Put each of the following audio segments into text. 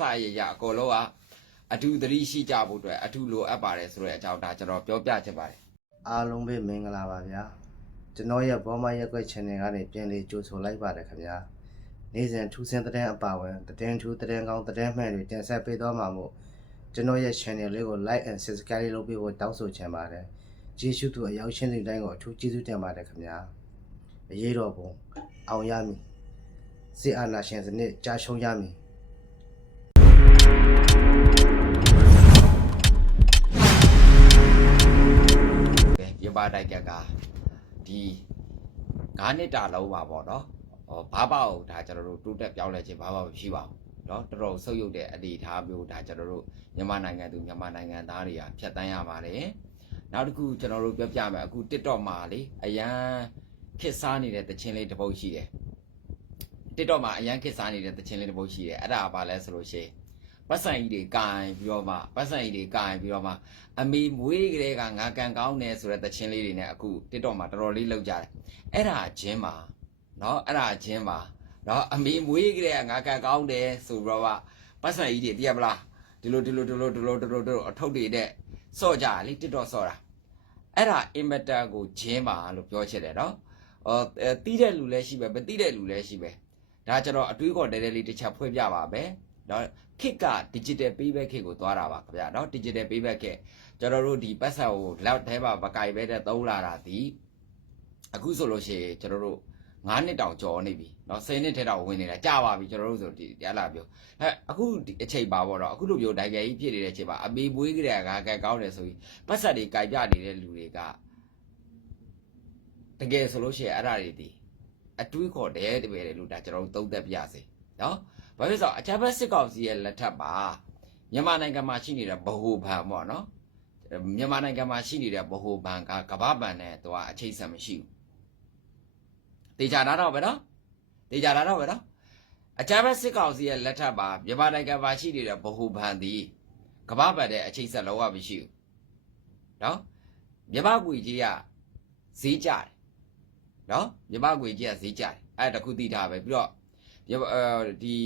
စာရရအကုန်လုံးကအထူးသတိရှိကြဖို့အတွက်အထူးလိုအပ်ပါတယ်ဆိုတဲ့အကြောင်းဒါကျွန်တော်ပြောပြချင်ပါတယ်အားလုံးပဲမင်္ဂလာပါဗျာကျွန်တော်ရဲ့ဘောမရက်ွက် channel ကနေပြန်လေးကြိုဆိုလိုက်ပါတယ်ခင်ဗျာနေ့စဉ်ထူးဆန်းတဲ့အပါဝင်သတင်းထူးသတင်းကောင်းသတင်းမှန်တွေတင်ဆက်ပေးသွားမှာမို့ကျွန်တော်ရဲ့ channel လေးကို like and subscribe လုပ်ပေးဖို့တောင်းဆိုချင်ပါတယ်ကျေးဇူးတူအရောက်ရှင်းတဲ့တိုင်းကိုအထူးကျေးဇူးတင်ပါတယ်ခင်ဗျာအရေးတော်ပုံအောင်ရမည်စစ်အာဏာရှင်စနစ်ကြာရှုံးရမည်ကဲ ရပါတိုက်ကကဒီ9နှစ်တာလုံးပါပေါ့နော်ဟောဘာပေါ့ဒါကျွန်တော်တို့တိုးတက်ပြောင်းလဲခြင်းဘာမှမရှိပါဘူးเนาะတော်တော်ဆုပ်ယုပ်တဲ့အနေအထားမျိုးဒါကျွန်တော်တို့မြန်မာနိုင်ငံသူမြန်မာနိုင်ငံသားတွေကဖြတ်တန်းရပါတယ်နောက်တစ်ခုကျွန်တော်တို့ပြောပြမယ်အခု TikTok မှာလေအရန်ခစ်စားနေတဲ့တခြင်းလေးတစ်ပုတ်ရှိတယ် TikTok မှာအရန်ခစ်စားနေတဲ့တခြင်းလေးတစ်ပုတ်ရှိတယ်အဲ့ဒါကဘာလဲဆိုလို့ရှိရင် ပတ်စံကြီးတွေကင်ပြီးတော့မှပတ်စံကြီးတွေကင်ပြီးတော့မှ အမေမွေးကလေးကငါကန်ကောင်းတယ်ဆိုတဲ့တခြင်းလေးတွေနဲ့အခု TikTok မှာတော်တော်လေးလောက်ကြတယ်အဲ့ဒါချင်းပါเนาะအဲ့ဒါချင်းပါเนาะအမေမွေးကလေးကငါကန်ကောင်းတယ်ဆိုတော့ကပတ်စံကြီးတွေသိရမလားဒီလိုဒီလိုဒီလိုဒီလိုဒီလိုဒီလိုအထုပ်တွေနဲ့စော့ကြလေ TikTok စော့တာအဲ့ဒါအင်မတန်ကိုချင်းပါလို့ပြောချင်တယ်เนาะဟောအဲတီးတဲ့လူလည်းရှိပဲမတီးတဲ့လူလည်းရှိပဲဒါကျွန်တော်အတွေးခေါ်တဲတဲလေးတစ်ချက်ဖွင့်ပြပါမယ်เนาะ ခစ်က digital payback ခစ်ကိုသွားတာပါခင်ဗျာเนาะ digital payback ခစ် ကျွန်တော်တို့ဒီပတ်ဆက်ကိုလက်ထဲမှာမကင်ပဲတဲ့သုံးလာတာဒီအခုဆိုလို့ရှိရင်ကျွန်တော်တို့9နှစ်တောင်ကျော်နေပြီเนาะ10နှစ်ထဲတောင်ဝင်နေတာကြာပါပြီကျွန်တော်တို့ဆိုဒီရလာပြောဟဲ့အခုဒီအချိန်ပါပေါ့တော့အခုလိုမျိုးဒိုင်ကယ်ကြီးဖြစ်နေတဲ့အချိန်မှာအမေမွေးကြတဲ့ကကဲကောင်းတယ်ဆိုပြီးပတ်ဆက်တွေကင်ပြနေတဲ့လူတွေကတကယ်ဆိုလို့ရှိရင်အဲ့ဒါတွေဒီအတွေးခေါ်တယ်တပည့်တယ်လို့ဒါကျွန်တော်တို့သုံးသပ်ပြစေเนาะ ဘာဖြစ်လို့ဆိုတော့အချမ်းဘက်စစ်ကောင်စီရဲ့လက်ထက်ပါမြန်မာနိုင်ငံမှာရှိနေတဲ့ဗဟိုဘဏ်ပေါ့နော်မြန်မာနိုင်ငံမှာရှိနေတဲ့ဗဟိုဘဏ်ကကမ္ဘာဘဏ်နဲ့သူကအချိတ်ဆက်မရှိဘူး။တေချာတာတော့ပဲနော်။တေချာတာတော့ပဲနော်။အကြမ်းဖက်စစ်ကောင်စီရဲ့လက်ထက်မှာမြန်မာနိုင်ငံမှာရှိနေတဲ့ဗဟိုဘဏ်ဒီကမ္ဘာဘဏ်နဲ့အချိတ်ဆက်လုံးဝမရှိဘူး။နော်။မြန်မာငွေကြီးကဈေးကျတယ်။နော်။မြန်မာငွေကြီးကဈေးကျတယ်။အဲ့ဒါတခုသိထားပဲပြီးတော့မြန်မာအဲဒီ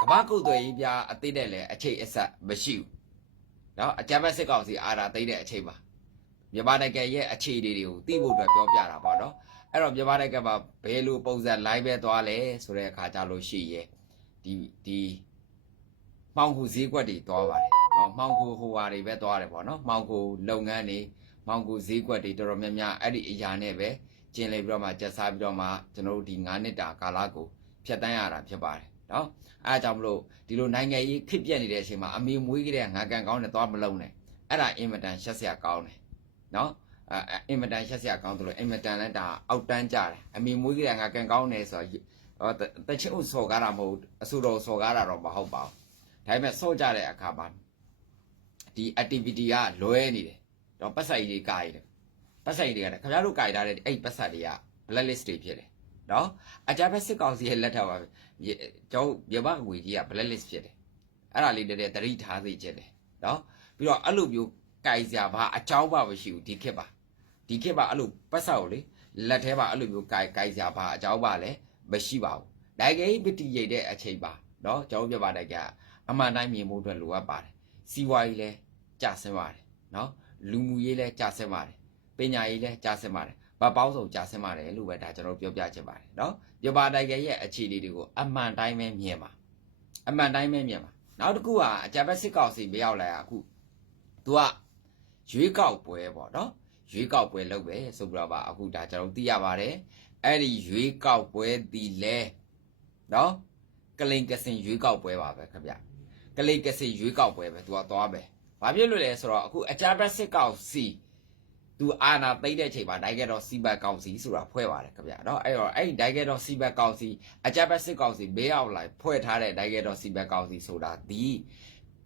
ကမ္ဘာကုတ်သွယ်ရေးပြအသိတဲ့လည်းအချိတ်အဆက်မရှိဘူး။နော်အကြမ်းဖက်စစ်ကောင်စီအာဏာသိမ်းတဲ့အချိန်မှာမြန်မာနိုင်ငံရဲ့အခြေအနေတွေကိုသိဖို့အတွက်ပြောပြတာပေါ့နော်အဲ့တော့မြန်မာနိုင်ငံမှာဘယ်လိုပုံစံ live ပဲသွားလဲဆိုတဲ့အခါကြလို့ရှိရဲ့ဒီဒီမှောင်ခုဈေးကွက်တွေသွားပါတယ်နော်မှောင်ခုဟိုဟာတွေပဲသွားတယ်ပေါ့နော်မှောင်ခုလုပ်ငန်းတွေမှောင်ခုဈေးကွက်တွေတော်တော်များများအဲ့ဒီအရာနဲ့ပဲကျင်လည်ပြီးတော့မှကျက်စားပြီးတော့မှကျွန်တော်တို့ဒီ9နှစ်တာကာလကိုဖြတ်တန်းရတာဖြစ်ပါတယ် နော်အဲအကြောင်းမလို့ဒီလိုနိုင်ငံရေးခစ်ပြက်နေတဲ့အချိန်မှာအမေမွေးကြတဲ့ငါကန်ကောင်းနဲ့သွားမလုံးနဲ့အဲ့ဒါအင်မတန်ရှက်စရာကောင်းတယ်နော်အဲအင်မတန်ရှက်စရာကောင်းတယ်လို့အင်မတန်လည်းဒါအောက်တန်းကြတယ်အမေမွေးကြတဲ့ငါကန်ကောင်းနေဆိုတော့တချို့စော်ကားတာမဟုတ်အဆူတော်စော်ကားတာတော့မဟုတ်ပါဘူးဒါပေမဲ့စော့ကြတဲ့အခါမှာဒီ activity ကလွဲနေတယ်တော့ပတ်ဆိုင်ကြီးကားရတယ်ပတ်ဆိုင်တွေကခင်ဗျားတို့ကားထားတဲ့အဲ့ပတ်ဆိုင်တွေက blacklist တွေဖြစ်တယ် နော်အကြမ်းဖက်စစ်ကောင်စီရဲ့လက်ထက်ပါရေကျောင်းမြမငွေကြီးက blacklist ဖြစ်တယ်အဲ့ဒါလေးတည်းတည်းသတိထားစေချင်တယ်နော်ပြီးတော့အဲ့လိုမျိုးကြိုက်စရာဘာအကြောင်းပါမရှိဘူးဒီခေတ်ပါဒီခေတ်ပါအဲ့လိုပတ်ဆောက်ကိုလေလက်ထဲမှာအဲ့လိုမျိုးကြိုက်ကြိုက်စရာဘာအကြောင်းပါလဲမရှိပါဘူးနိုင်ငံရေးပတိရိတ်တဲ့အချိန်ပါနော်ကျောင်းပြပါတဲ့ကအမှန်တိုင်းမြင်ဖို့အတွက်လိုအပ်ပါတယ်စီဝါရေးလဲကြာဆင်းပါတယ်နော်လူမှုရေးလဲကြာဆင်းပါတယ်ပညာရေးလဲကြာဆင်းပါတယ် ဗတ်ပေါင်းစုံကြာဆင်းပါတယ်လို့ပဲဒါကျွန်တော်ပြောပြချင်ပါတယ်နော်ပြပါတိုင်ကရဲ့အခြေအနေတွေကိုအမှန်တိုင်းပဲမြင်ပါအမှန်တိုင်းပဲမြင်ပါနောက်တစ်ခုကအကြပ်ဘက်စစ်ကောင်စီမရောက်လာအခု तू ကရွေးကောက်ပွဲပေါ့နော်ရွေးကောက်ပွဲလုပ်ပဲဆိုပြီးတော့ပါအခုဒါကျွန်တော်သိရပါတယ်အဲ့ဒီရွေးကောက်ပွဲဒီလဲနော်ကလိန်ကစင်ရွေးကောက်ပွဲပါပဲခင်ဗျကလိန်ကစင်ရွေးကောက်ပွဲပဲ तू ကသွားပဲဘာဖြစ်လို့လဲဆိုတော့အခုအကြပ်ဘက်စစ်ကောင်စီ သူအာနာသိတဲ့အချိန်မှာဒိုက်ကတော့စီဘတ်ကောင်စီဆိုတာဖွဲ့ပါတယ်ခင်ဗျာနော်အဲ့တော့အဲ့ဒီဒိုက်ကတော့စီဘတ်ကောင်စီအကြပ်ပတ်စစ်ကောင်စီဘေးအောင်လိုက်ဖွဲ့ထားတဲ့ဒိုက်ကတော့စီဘတ်ကောင်စီဆိုတာဒီ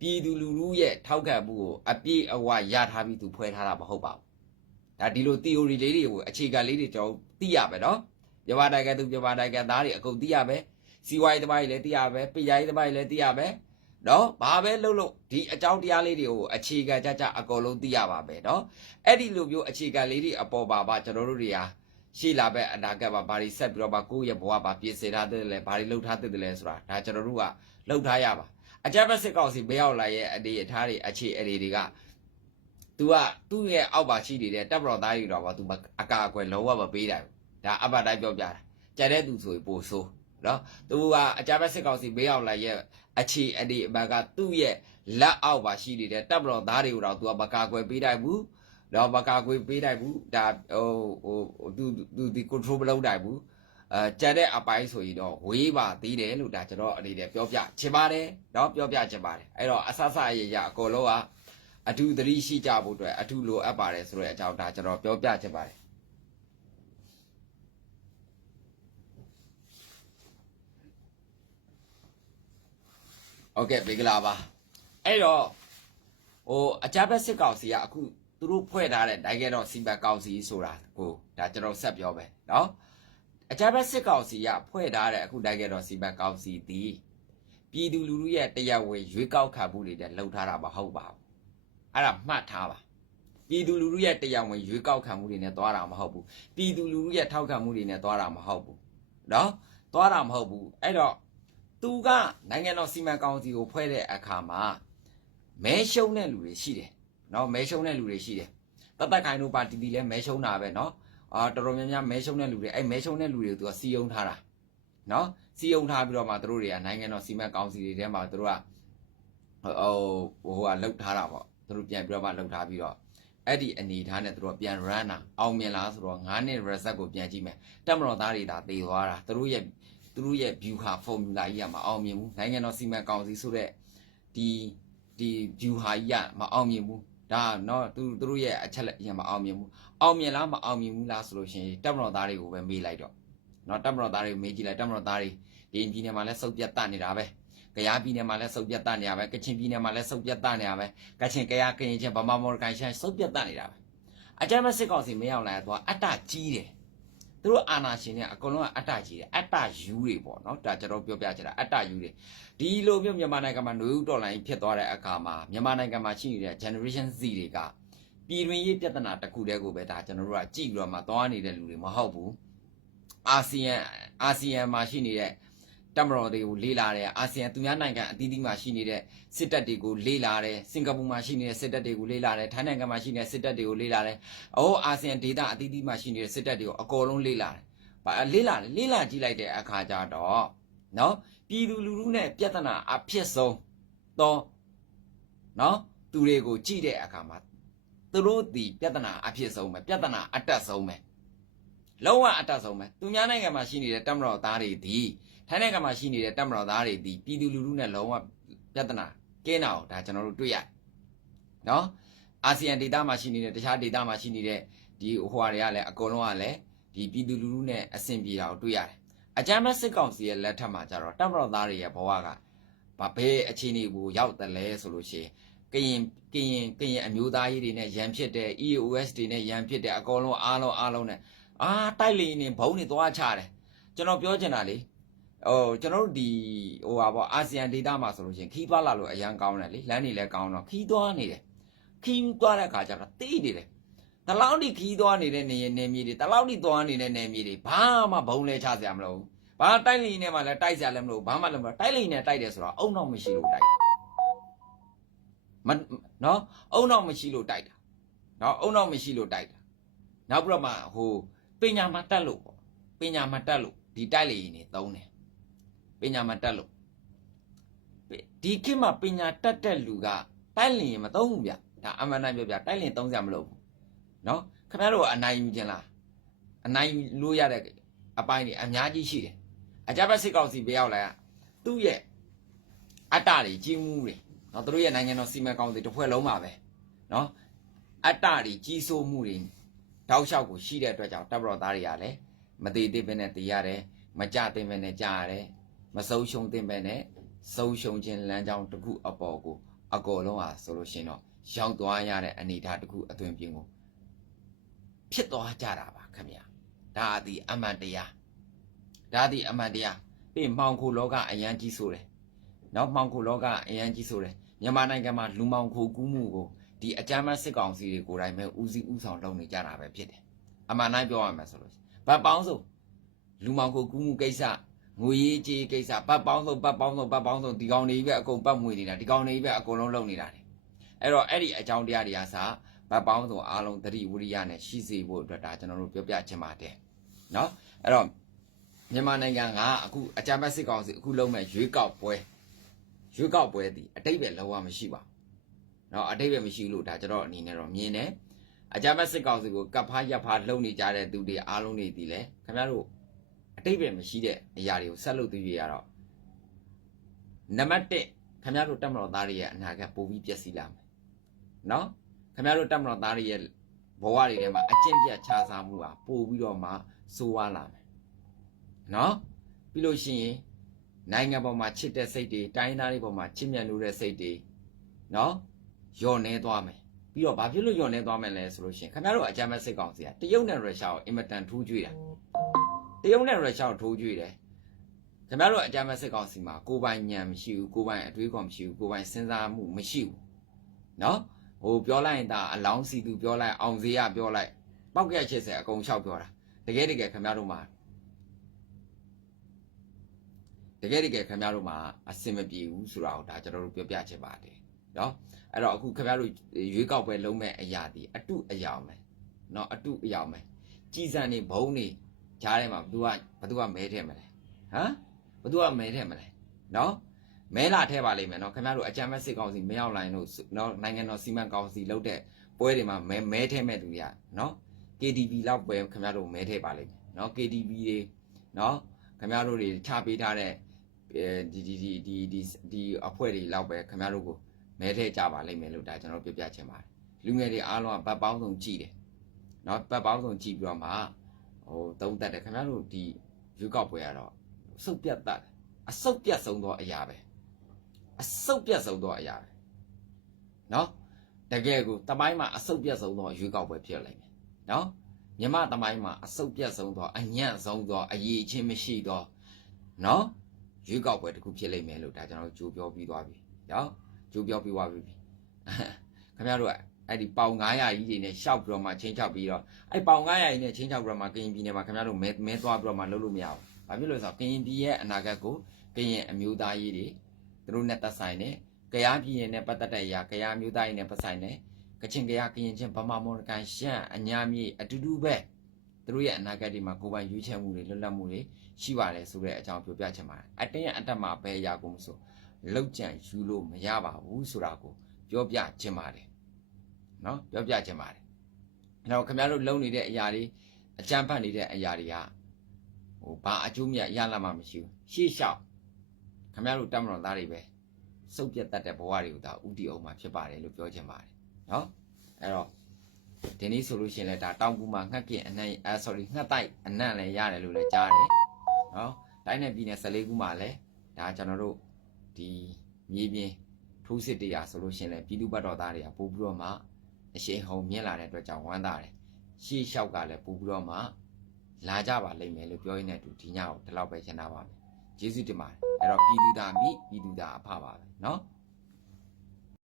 ပြည်သူလူထုရဲ့ထောက်ခံမှုကိုအပြည့်အဝရထားပြီးသူဖွဲ့ထားတာမဟုတ်ပါဘူးဒါဒီလို theory လေးတွေကိုအခြေခံလေးတွေကျွန်တော်သိရမယ်နော်ပြပါနိုင်ငံသူပြပါနိုင်ငံသားတွေအကုန်သိရမယ်စီဝိုင်းတပိုင်းလည်းသိရမယ်ပညာရေးတပိုင်းလည်းသိရမယ် နော်ဘာပဲလှုပ်လို့ဒီအကြောင်းတရားလေးတွေကိုအခြေခံကြကြအကုန်လုံးသိရပါပဲနော်အဲ့ဒီလိုမျိုးအခြေခံလေးတွေအပေါ်ပါပါကျွန်တော်တို့တွေဟာရှိလာပဲအနာဂတ်မှာဘာတွေဆက်ပြီးတော့မှကိုယ့်ရဲ့ဘဝမှာပြင်ဆင်ထားတဲ့လဲဘာတွေလှုပ်ထားတဲ့လဲဆိုတာဒါကျွန်တော်တို့ကလှုပ်ထားရပါအကြပ်ပစစ်ကောင်စီဘေးရောက်လာရဲ့အနေအထားတွေအခြေအနေတွေက तू ကသူ့ရဲ့အောက်ပါရှိနေတဲ့တပ်မတော်သားတွေတော့ဘာ तू အကာအကွယ်လုံးဝမပေးနိုင်ဘူးဒါအပတိုင်းပြောပြတာကြံတဲ့သူဆိုရင်ပိုဆိုး နော်သူကအကြမ်းဖက်စစ်ကောင်စီဘေးအောင်လိုက်ရဲ့အခြေအနေအမှန်ကသူ့ရဲ့လက်အောက်မှာရှိနေတဲ့တပ်မတော်သားတွေကိုတော့သူကမကာကွယ်ပေးနိုင်ဘူးတော့မကာကွယ်ပေးနိုင်ဘူးဒါဟိုဟိုသူသူဒီ control မလုပ်နိုင်ဘူးအဲကြံတဲ့အပိုင်းဆိုရင်တော့ဝေးပါသေးတယ်လို့ဒါကျွန်တော်အနေနဲ့ပြောပြချင်ပါတယ်နော်ပြောပြချင်ပါတယ်အဲ့တော့အဆဆအရရအကုန်လုံးကအထူးသတိရှိကြဖို့အတွက်အထူးလိုအပ်ပါတယ်ဆိုတဲ့အကြောင်းဒါကျွန်တော်ပြောပြချင်ပါတယ် โอเคမင်္ဂလာပါအဲ့တော့ဟိုအကြမ်းဖက်စစ်ကောင်စီကအခုသူတို့ဖွဲ့ထားတဲ့နိုင်ငံတော်စီမံကောင်စီဆိုတာကိုဒါကျွန်တော်ဆက်ပြောမယ်เนาะ အကြမ်းဖက်စစ်ကောင်စီကဖွဲ့ထားတဲ့အခုတိုင်းကတော့စီမံကောင်စီသည်ပြည်သူလူထုရဲ့တရားဝင်ရွေးကောက်ခံမှုတွေနဲ့လှုပ်ထားတာမဟုတ်ပါဘူးအဲ့ဒါမှတ်ထားပါပြည်သူလူထုရဲ့တရားဝင်ရွေးကောက်ခံမှုတွေနဲ့သွားတာမဟုတ်ဘူးပြည်သူလူထုရဲ့ထောက်ခံမှုတွေနဲ့သွားတာမဟုတ်ဘူးနော်သွားတာမဟုတ်ဘူးအဲ့တော့ သူကနိုင်ငံတော်စီမံကောင်စီကိုဖွဲ့တဲ့အခါမှာမဲရှုံးတဲ့လူတွေရှိတယ်နော်မဲရှုံးတဲ့လူတွေရှိတယ်တတ်တတ်ခိုင်တို့ပါတီတီလဲမဲရှုံးတာပဲနော်အာတော်တော်များများမဲရှုံးတဲ့လူတွေအဲ့မဲရှုံးတဲ့လူတွေကိုသူကစီယုံထားတာနော်စီယုံထားပြီးတော့မှသူတို့တွေကနိုင်ငံတော်စီမံကောင်စီတွေထဲမှာသူတို့ကဟိုဟိုကလှုပ်ထားတာပေါ့သူတို့ပြန်ပြီးတော့မှလှုပ်ထားပြီးတော့အဲ့ဒီအနေထားနဲ့သူတို့ကပြန် run တာအောင်မြင်လားဆိုတော့9နှစ် reset ကိုပြန်ကြည့်မယ်တက်မတော်သားတွေဒါသေသွားတာသူတို့ရဲ့ သူတို့ရဲ့ view ဟာ formula ကြီးကမအောင်မြင်ဘူးနိုင်ငံတော်စီမံကောင်စီဆိုတဲ့ဒီဒီ view ဟာကြီးကမအောင်မြင်ဘူးဒါနော်သူသူတို့ရဲ့အချက်လက်ကြီးကမအောင်မြင်ဘူး အောင်မြင်လားမအောင်မြင်ဘူးလားဆိုလို့ရှိရင်တပ်မတော်သားတွေကိုပဲမေးလိုက်တော့เนาะတပ်မတော်သားတွေကိုမေးကြည့်လိုက်တပ်မတော်သားတွေဒီပြည်နယ်မှာလည်းစုပ်ပြတ်တတ်နေတာပဲကယားပြည်နယ်မှာလည်းစုပ်ပြတ်တတ်နေတာပဲကချင်ပြည်နယ်မှာလည်းစုပ်ပြတ်တတ်နေတာပဲကချင်ကယားကရင်ချင်းဗမာမော်ကန်ရှန်စုပ်ပြတ်တတ်နေတာပဲအကြမ်းမဲ့စစ်ကောင်စီမရောက်လာတော့အတ္တကြီးတယ် သူတို့အာနာရှင်တွေအကုန်လုံးကအတ္တကြီးတယ်အတ္တယူတွေပေါ့နော်ဒါကျွန်တော်ပြောပြချင်တာအတ္တယူတွေဒီလိုမျိုးမြန်မာနိုင်ငံမှာຫນွေဥတော်လိုင်းဖြစ်သွားတဲ့အခါမှာမြန်မာနိုင်ငံမှာရှိနေတဲ့ generation Z တွေကပြည်တွင်းရေးပြဿနာတစ်ခုတည်းကိုပဲဒါကျွန်တော်တို့ကကြည့်ပြီးတော့မှသွားနေတဲ့လူတွေမဟုတ်ဘူးအာဆီယံအာဆီယံမှာရှိနေတဲ့ တမတော်တွေကိုလေးလာတယ်အာဆီယံသူများနိုင်ငံအသီးသီးမှာရှိနေတဲ့စစ်တပ်တွေကိုလေးလာတယ်စင်ကာပူမှာရှိနေတဲ့စစ်တပ်တွေကိုလေးလာတယ်ထိုင်းနိုင်ငံမှာရှိနေတဲ့စစ်တပ်တွေကိုလေးလာတယ်အိုးအာဆီယံဒေသအသီးသီးမှာရှိနေတဲ့စစ်တပ်တွေကိုအကုန်လုံးလေးလာတယ်ဘာလေးလာလေးလာကြည့်လိုက်တဲ့အခါကျတော့နော်ပြည်သူလူထုနဲ့ပြဿနာအဖြစ်ဆုံးတော့နော်သူတွေကိုကြည့်တဲ့အခါမှာသူတို့ဒီပြဿနာအဖြစ်ဆုံးပဲပြဿနာအတက်ဆုံးပဲလုံးဝအတက်ဆုံးပဲသူများနိုင်ငံမှာရှိနေတဲ့တပ်မတော်သားတွေဒီ ထိုင်းနိုင်ငံမှာရှိနေတဲ့တပ်မတော်သားတွေဒီပြည်သူလူထုနဲ့လုံးဝပြဿနာကင်းတာကိုဒါကျွန်တော်တို့တွေ့ရတယ်နော်အာဆီယံဒေသမှာရှိနေတဲ့တခြားဒေသမှာရှိနေတဲ့ဒီဟိုဟာတွေကလည်းအကုန်လုံးကလည်းဒီပြည်သူလူထုနဲ့အဆင်ပြေတာကိုတွေ့ရတယ်အကြမ်းမဲ့စစ်ကောင်စီရဲ့လက်ထက်မှာကျတော့တပ်မတော်သားတွေရဲ့ဘဝကဘာဘယ်အခြေအနေကိုရောက်တယ်လဲဆိုလို့ရှိရင်ကရင်ကရင်ကရင်အမျိုးသားရေးတွေနဲ့ရန်ဖြစ်တဲ့ EOS တွေနဲ့ရန်ဖြစ်တဲ့အကောင်လုံးအားလုံးအားလုံးနဲ့အာတိုက်လေနေဘုံတွေသွားချတယ်ကျွန်တော်ပြောချင်တာလေ ဟိုကျွန်တော်တို့ဒီဟိုပါပေါ့အာဆီယံဒေသမှာဆိုလို့ရှိရင်ခီးသွားလာလို့အရန်ကောင်းတယ်လေလမ်းတွေလည်းကောင်းတော့ခီးသွားနေတယ်ခီးသွားတဲ့အခါကျတော့တေးနေတယ်တလောက်တိခီးသွားနေတဲ့နေနေမြေတွေတလောက်တိသွားနေတဲ့နေမြေတွေဘာမှဘုံလဲချစရာမလိုဘူးဘာတိုက်လေနေမှလည်းတိုက်စရာလည်းမလိုဘာမှလည်းမလိုတိုက်လေနေတိုက်တယ်ဆိုတော့အုံတော့မရှိလို့တိုက်မနော်အုံတော့မရှိလို့တိုက်တာနော်အုံတော့မရှိလို့တိုက်တာနောက်ပြီးတော့မှဟိုပညာမတက်လို့ပေါ့ပညာမတက်လို့ဒီတိုက်လေရင်နေသုံးတယ် ပညာမတက်လို့ဒီခေတ်မှာပညာတက်တဲ့လူကတိုက်လေရင်မသုံးဘူးဗျဒါအမှန်တမ်းပြောပြတိုက်လေရင်သုံးစရာမလိုဘူးနော်ခင်ဗျားတို့ကအနိုင်ယူခြင်းလားအနိုင်ယူလို့ရတဲ့အပိုင်းတွေအများကြီးရှိတယ်အကြမ်းဖက်စစ်ကောင်စီပေးရောက်လာကသူ့ရဲ့အတ္တတွေကြီးမှုတွေနော်သူတို့ရဲ့နိုင်ငံတော်စီမံကောင်စီတစ်ဖွဲ့လုံးပါပဲနော်အတ္တတွေကြီးစိုးမှုတွေတောက်လျှောက်ကိုရှိတဲ့အတွက်ကြောင့်တပ်မတော်သားတွေကလည်းမသေးသေးပဲနဲ့တည်ရတယ်မကြသေးပဲနဲ့ကြားရတယ် မဆုံးရှုံးသေးပဲနဲ့ဆုံးရှုံးခြင်းလမ်းကြောင်းတစ်ခုအပေါ်ကိုအကောလုံးဟာဆိုလို့ရှိရင်တော့ရောက်သွားရတဲ့အနေအထားတစ်ခုအသွင်ပြင်ကိုဖြစ်သွားကြတာပါခင်ဗျာဒါအဒီအမှန်တရားဒါအဒီအမှန်တရားပြီးမှောင်ခိုလောကအရန်ကြီးဆိုတယ်နောက်မှောင်ခိုလောကအရန်ကြီးဆိုတယ်မြန်မာနိုင်ငံမှာလူမှောင်ခိုကူးမှုကိုဒီအကြမ်းမဲ့စစ်ကောင်စီတွေကိုယ်တိုင်ပဲဦးစီးဦးဆောင်လုပ်နေကြတာပဲဖြစ်တယ်အမှန်တိုင်းပြောရမယ်ဆိုလို့ဗတ်ပေါင်းစုံလူမှောင်ခိုကူးမှုကိစ္စ ငွေရေးကြေးကိစ္စပတ်ပေါင်းဆုံးပတ်ပေါင်းဆုံးပတ်ပေါင်းဆုံးဒီကောင်တွေပဲအကုန်ပတ်မွေနေတာဒီကောင်တွေပဲအကုန်လုံးလုပ်နေတာတယ်အဲ့တော့အဲ့ဒီအကြောင်းတရားတွေကစပတ်ပေါင်းဆုံးအားလုံးသတိဝိရိယနဲ့ရှိစေဖို့အတွက်ဒါကျွန်တော်တို့ပြောပြချင်ပါတယ်နော်အဲ့တော့မြန်မာနိုင်ငံကအခုအကြမ်းဖက်စစ်ကောင်စီအခုလုံးမဲ့ရွေးကောက်ပွဲရွေးကောက်ပွဲဒီအတိတ်ပဲလောကမရှိပါဘူးနော်အတိတ်ပဲမရှိလို့ဒါကျွန်တော်အနေနဲ့တော့မြင်တယ်အကြမ်းဖက်စစ်ကောင်စီကိုကပ်ဖားရပ်ဖားလှုပ်နေကြတဲ့သူတွေအားလုံးတွေဒီလေခင်ဗျားတို့ အတိတ်ပဲမရှိတဲ့အရာတွေကိုဆက်လုပ်သွေးရတော့နံပါတ်1ခင်ဗျားတို့တက်မတော်သားတွေရဲ့အနာဂတ်ပိုပြီးပျက်စီးလာမယ်နော်ခင်ဗျားတို့တက်မတော်သားတွေရဲ့ဘဝတွေထဲမှာအကျင့်ပြတ်ခြားစားမှုဟာပိုပြီးတော့မှစိုးဝါလာမယ်နော်ပြီးလို့ရှိရင်နိုင်ငံပေါ်မှာချစ်တဲ့စိတ်တွေတိုင်းသားတွေပေါ်မှာချစ်မြတ်လို့တဲ့စိတ်တွေနော်ညော့နေသွားမယ်ပြီးတော့ဘာဖြစ်လို့ညော့နေသွားမယ်လဲဆိုလို့ရှိရင်ခင်ဗျားတို့အကြမ်းမဲ့စိတ်ကောင်စီကတရုတ်နဲ့ရုရှားကိုအင်မတန်ထူးကြွေးတာ တရုတ်နဲ့ရုရှားကိုထိုးကြွေးတယ်ခင်ဗျားတို့အကြမ်းဖက်စစ်ကောင်စီမှာကိုယ်ပိုင်ညံမရှိဘူးကိုယ်ပိုင်အတွေးခေါ်မရှိဘူးကိုယ်ပိုင်စဉ်းစားမှုမရှိဘူးเนาะဟိုပြောလိုက်ရင်ဒါအလောင်းစီသူပြောလိုက်အောင်စေးရပြောလိုက်ပောက်ကရ80အကုန်လျှောက်ပြောတာတကယ်တကယ်ခင်ဗျားတို့မှာတကယ်တကယ်ခင်ဗျားတို့မှာအစင်မပြေဘူးဆိုတာကိုဒါကျွန်တော်တို့ပြောပြချင်ပါတယ်เนาะအဲ့တော့အခုခင်ဗျားတို့ရွေးကောက်ပွဲလုံးမဲ့အရာဒီအတုအယောင်ပဲเนาะအတုအယောင်ပဲကြည်စံနေဘုံနေ ကြားထဲမှာဘသူကဘသူကမဲထဲမလဲဟမ်ဘသူကမဲထဲမလဲနော်မဲလာထဲပါလိမ့်မယ်နော်ခင်ဗျားတို့အကြမ်းဖက်စစ်ကောင်စီမရောက်လိုင်းလို့နော်နိုင်ငံတော်စီမံကောင်စီလုပ်တဲ့ပွဲတွေမှာမဲမဲထဲမဲ့သူတွေကနော် KTV လောက်ပဲခင်ဗျားတို့မဲထဲပါလိမ့်မယ်နော် KTV တွေနော်ခင်ဗျားတို့တွေချပေးထားတဲ့အဲဒီဒီဒီဒီဒီဒီအဖွဲ့တွေလောက်ပဲခင်ဗျားတို့ကိုမဲထဲကြပါလိမ့်မယ်လို့ဒါကျွန်တော်ပြောပြချင်ပါတယ်လူငယ်တွေအားလုံးကဗတ်ပေါင်းစုံကြည့်တယ်နော်ဗတ်ပေါင်းစုံကြည့်ပြီးတော့မှ ဟိုသုံးသက်တယ်ခင်ဗျားတို့ဒီရွေးကောက်ပွဲကတော့အဆုတ်ပြတ်တတ်တယ်အဆုတ်ပြတ်ဆုံးသောအရာပဲအဆုတ်ပြတ်ဆုံးသောအရာပဲနော်တကယ်ကိုတမိုင်းမှာအဆုတ်ပြတ်ဆုံးသောရွေးကောက်ပွဲဖြစ်လိမ့်မယ်နော်မြမတမိုင်းမှာအဆုတ်ပြတ်ဆုံးသောအညံ့ဆုံးသောအရေးချင်းမရှိသောနော်ရွေးကောက်ပွဲတစ်ခုဖြစ်လိမ့်မယ်လို့ဒါကျွန်တော်ကြိုးပြောပြီးသွားပြီနော်ကြိုးပြောပြီးသွားပြီခင်ဗျားတို့က အဲ့ဒီပေါင်900ကြီးတွေနဲ့ရှောက်ပြီးတော့မှချင်းချောက်ပြီးတော့အဲ့ပေါင်900ရည်နဲ့ချင်းချောက်ပြီးတော့မှကရင်ပြည်နယ်မှာခင်ဗျားတို့မဲမဲသွားပြီးတော့မှလုပ်လို့မရဘူး။ဘာဖြစ်လို့လဲဆိုတော့ကရင်ပြည်ရဲ့အနာဂတ်ကိုကရင်အမျိုးသားရေးတွေသူတို့နဲ့သက်ဆိုင်တယ်။ကရားပြည်နယ်နဲ့ပတ်သက်တဲ့အရာကရားမျိုးသားရေးနဲ့ပတ်ဆိုင်တယ်။ကချင်ကရားကရင်ချင်းဗမာမော်ဒကန်ရှမ်းအညာမြေအတူတူပဲသူတို့ရဲ့အနာဂတ်တွေမှာကိုယ်ပိုင်ရွေးချယ်မှုတွေလွတ်လပ်မှုတွေရှိပါတယ်ဆိုတဲ့အကြောင်းပြောပြချင်ပါတယ်။အတင်းအတက်မှာဘယ်အရာကိုမဆိုလောက်ကြံယူလို့မရပါဘူးဆိုတာကိုပြောပြချင်ပါတယ်။ နော်ပြောပြချင်ပါတယ်အဲ့တော့ခင်ဗျားတို့လုံနေတဲ့အရာတွေအကြမ်းဖက်နေတဲ့အရာတွေကဟိုဘာအကျိုးမြတ်ရလာမှမရှိဘူးရှေ့လျှောက်ခင်ဗျားတို့တတ်မတော်သားတွေပဲစုပ်ပြတ်တတ်တဲ့ဘဝတွေကိုဒါဥတီအောင်မှာဖြစ်ပါတယ်လို့ပြောချင်ပါတယ်နော်အဲ့တော့ဒီနေ့ဆိုလို့ရှိရင်လည်းဒါတောင်ကူမှာငှက်ပြင်အနှံ့အဲ sorry ငှက်တိုက်အနံ့လည်းရတယ်လို့လည်းကြားတယ်နော်တိုင်းနယ်ပြည်နယ်14ခုမှာလည်းဒါကျွန်တော်တို့ဒီမြေပြင်ထိုးစစ်တရားဆိုလို့ရှိရင်လည်းပြည်သူ့ဘတ်တော်သားတွေကပို့ပြီးတော့မှ အရှိန်ဟုန်မြင့်လာတဲ့အတွက်ကြောင့်ဝမ်းသာတယ်ရှေ့လျှောက်ကလည်းပို့ပြီးတော့မှလာကြပါလိမ့်မယ်လို့ပြောရင်းနဲ့အတူဒီညကိုဒီလောက်ပဲရှင်းတာပါမယ်ကျေးဇူးတင်ပါတယ်အဲ့တော့ပြည်သူသားမိပြည်သူသားအဖပါပဲเนาะ